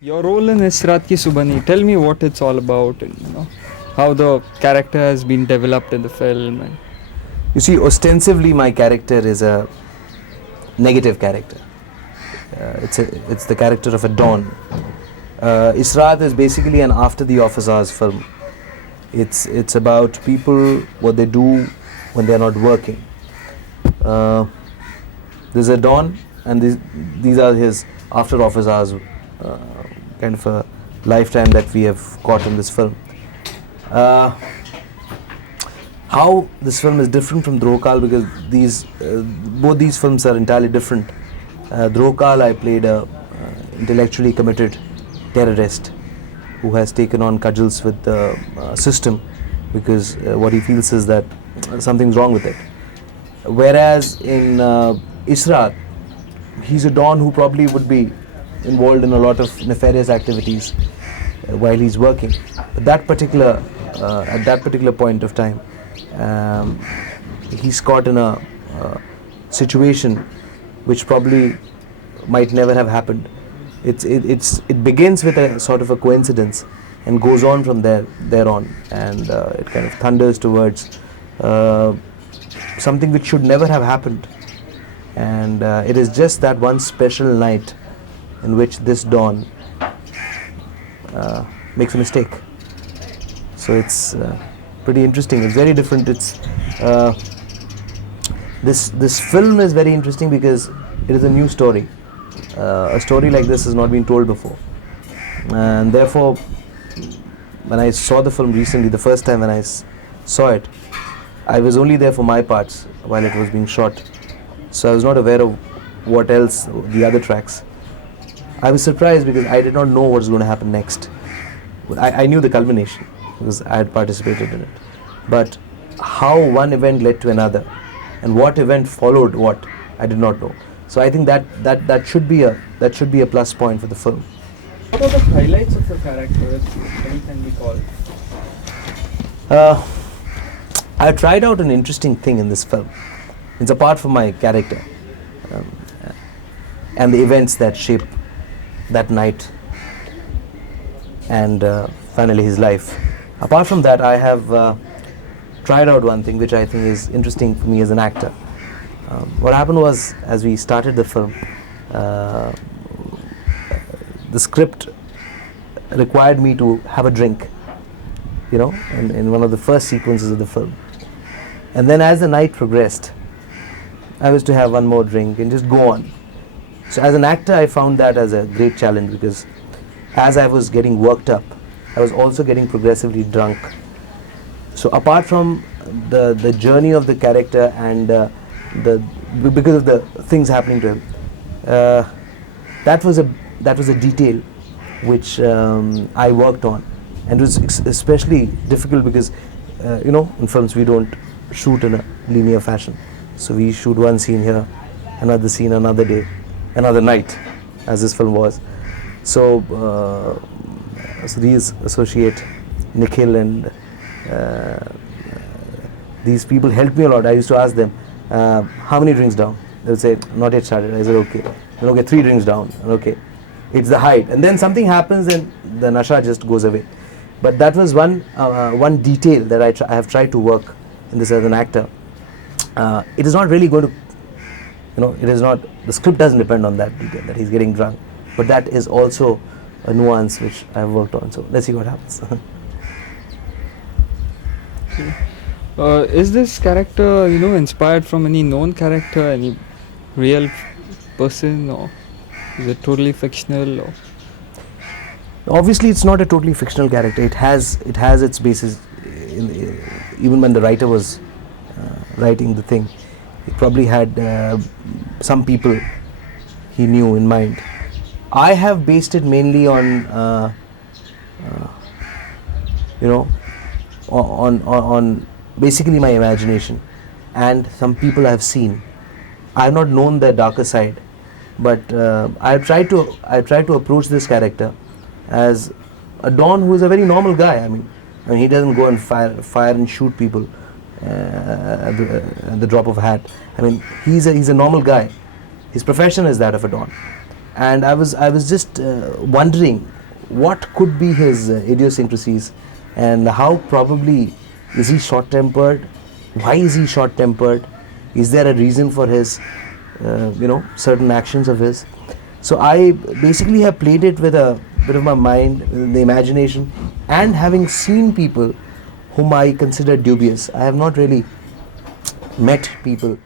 Your role in Raat ki Subah Nahin, tell me what it's all about and how the character has been developed in the film. And You see, ostensibly my character is a negative character. It's the character of a Don. Raat is basically an after the office hours film. It's about people, what they do when they're not working. There's a Don, and these are his after office hours kind of a lifetime that we have caught in this film. How this film is different from Drohkaal, because both these films are entirely different. Drohkaal, I played a intellectually committed terrorist who has taken on cudgels with the system because what he feels is that something's wrong with it. Whereas in Raat, he's a Don who probably would be involved in a lot of nefarious activities while he's working. But that particular at that particular point of time, he's caught in a situation which probably might never have happened. It begins with a sort of a coincidence and goes on from there on, and it kind of thunders towards something which should never have happened. And it is just that one special night in which this Don makes a mistake. So it's pretty interesting. It's very different. It's this film is very interesting because it is a new story. A story like this has not been told before, and therefore, when I saw the film recently, the first time when I saw it, I was only there for my parts while it was being shot, so I was not aware of what else, the other tracks. I was surprised because I did not know what was going to happen next. I knew the culmination because I had participated in it, but how one event led to another and what event followed what, I did not know. So I think that should be a plus point for the film. what are the highlights of the character, if any can be called? I tried out an interesting thing in this film. It's apart from my character and the events that shape that night and finally his life. Apart from that, I have tried out one thing which I think is interesting for me as an actor. What happened was, as we started the film, the script required me to have a drink, in one of the first sequences of the film. And then as the night progressed, I was to have one more drink and just go on. So as an actor, I found that as a great challenge because as I was getting worked up, I was also getting progressively drunk. So apart from the journey of the character and because of the things happening to him, that was a detail which I worked on, and it was especially difficult because in films we don't shoot in a linear fashion. So we shoot one scene here, another scene another day, another night, as this film was. So these associate Nikhil and these people helped me a lot. I used to ask them, how many drinks down? They would say, not yet started. I said, okay. Then, okay, 3 drinks down. Okay, it's the height. And then something happens and the nasha just goes away. But that was one detail that I have tried to work in this as an actor. It is not really going to, it is not, the script doesn't depend on that detail, that he's getting drunk. But that is also a nuance which I have worked on. So let's see what happens. Is this character, inspired from any known character, any real person, or is it totally fictional? Or? Obviously, it's not a totally fictional character. It has its basis. Even when the writer was writing the thing, he probably had some people he knew in mind. I have based it mainly on, on basically my imagination and some people I have seen. I have not known their darker side, but I tried to approach this character as a Don who is a very normal guy. I mean he doesn't go and fire and shoot people at the drop of a hat. I mean he's a normal guy. His profession is that of a Don, and I was just wondering what could be his idiosyncrasies, and how probably is he short-tempered? Why is he short-tempered? Is there a reason for his certain actions of his? So I basically have played it with a bit of my mind, the imagination, and having seen people whom I consider dubious. I have not really met people